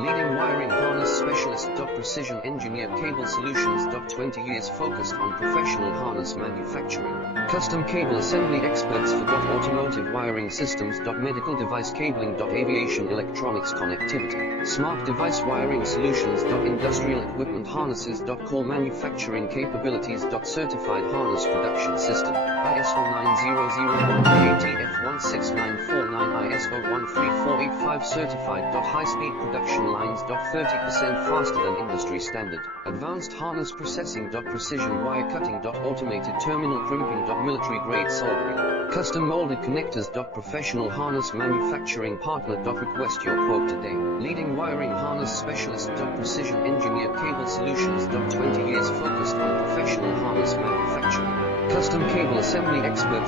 Leading wiring harness specialist. Precision engineered cable solutions. 20 years focused on professional harness manufacturing. Custom cable assembly experts for automotive wiring systems. Medical device cabling. Aviation electronics connectivity. Smart device wiring solutions. Industrial equipment harnesses. Core manufacturing capabilities. Certified harness production system. ISO 9001 IATF 16949 ISO 13485 certified. High-speed production lines. 30% faster than industry standard. Advanced harness processing. Precision wire cutting. Automated terminal crimping. Military grade soldering. Custom molded connectors. Professional harness manufacturing partner. Request your quote today. Leading wiring harness specialist. Precision engineered cable solutions. 20 years focused on professional harness manufacturing. Custom cable assembly experts.